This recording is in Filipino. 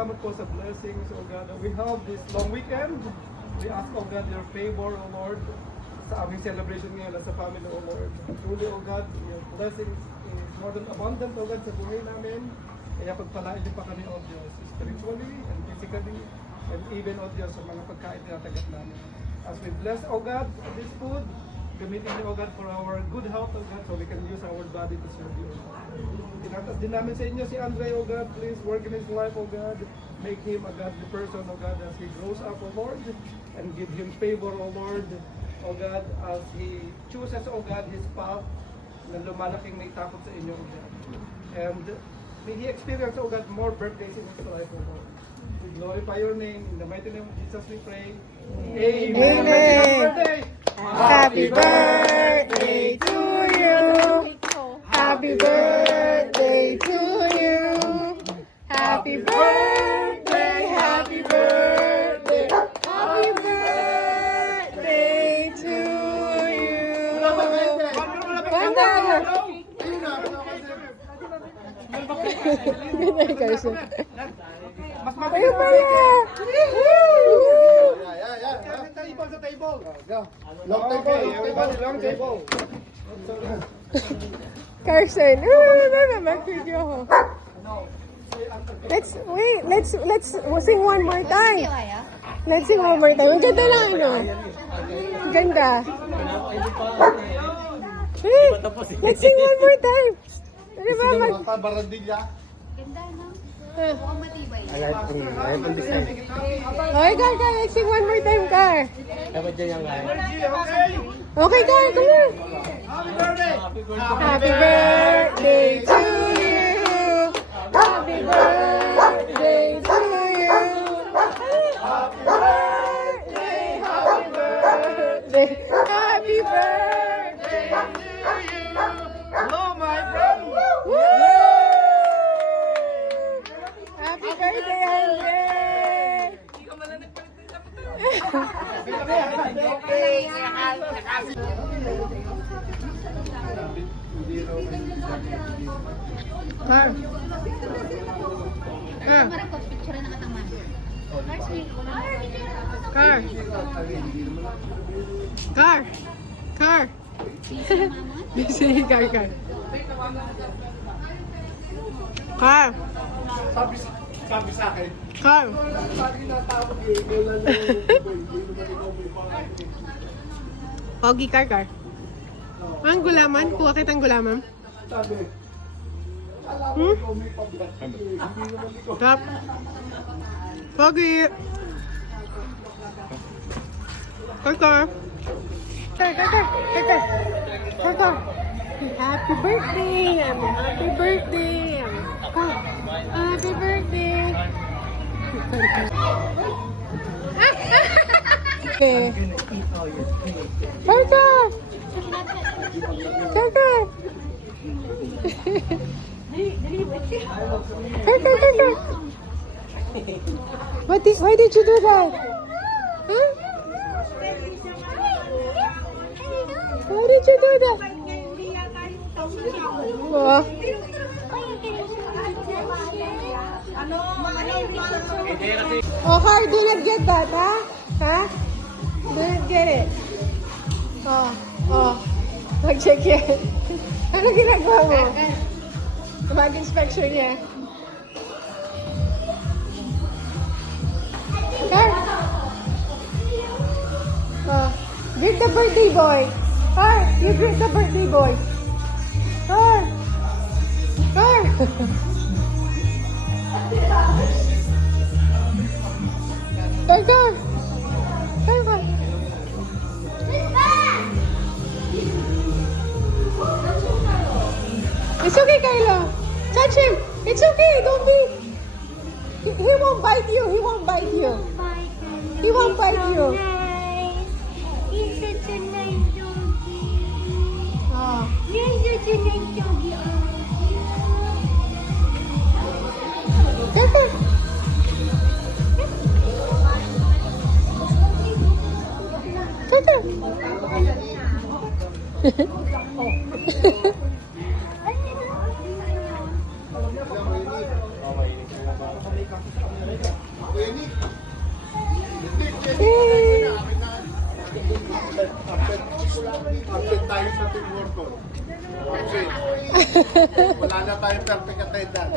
Salamat po sa blessings, O God. We have this long weekend. We ask, O God, your favor, O Lord, sa aming celebration ngayon as a family, O Lord. Truly, O God, your blessings is more than abundant, O God, sa buhay namin. Kaya pagpalain niyo pa kami, O Diyos, spiritually and physically, and even, O Diyos, sa mga pagkain na tagat namin. As we bless, O God, this food, gamitin niyo, O God, for our good health, O God, so we can use our body to serve you, O God. Tinatas din namin sa inyo si Andre, O God, please work in his life, O God. Make him a godly person, O God, as he grows up, O Lord, and give him favor, O Lord, O God, as he chooses, O God, his path na lumalaking may takot sa inyo, O God. And may he experience, O God, more birthdays in his life, O Lord. We glorify your name. In the mighty name of Jesus we pray. Amen. Amen. Happy birthday to you. Happy birthday to you. Happy birthday, happy birthday, happy birthday to you. Good Carson. Ayun pa yan! Table sa table. Long table. Everybody, long table. Carson, mag-video ako. Let's sing one more time. Let's sing one more time. Ang ganda lang, ano? Ganda. Hey, let's sing one more time. Ano ba? Barandilla. Ganda, no? Mukhang matibay. Ayaw pang design. Okay, Car, let's sing one more time, Car. Dapat dyan yung kaya. Okay, Car, come on. Happy birthday! Happy birthday to you. Happy birthday to you. Happy birthday, happy birthday, happy birthday to you. Hello, my friend! Woo! Happy birthday, Andre! Car. Marakot, picture na kataman. Car. Car. Car. Busy, car. Car. Sabi sa akin. Car. Pogi, car. Ang gulaman? Kuha kitang gulaman. Hmm? Tap. Pogi. Car. Happy birthday! Happy birthday! Happy birthday! Okay. Kaka! Why did you do that? Huh? Why did you do that? Oh. Oh, Car, do not get that, ha? Huh? Do not get it. Oh. Mag-check yan. Ano ginagawa mo? Mag-inspection niya. Car! Oh. Greet the birthday boy. Car, you greet the birthday boy. Car! Car! It's okay, Kylo. Touch him. It's okay. Don't be. He won't bite you. He won't bite you. He won't bite you. He's such a nice doggy. Oh. You're such a nice doggy. Car. Hindi, Yay! Absent tayo sa teamwork ko. Absent. Wala na tayong perfect attendance.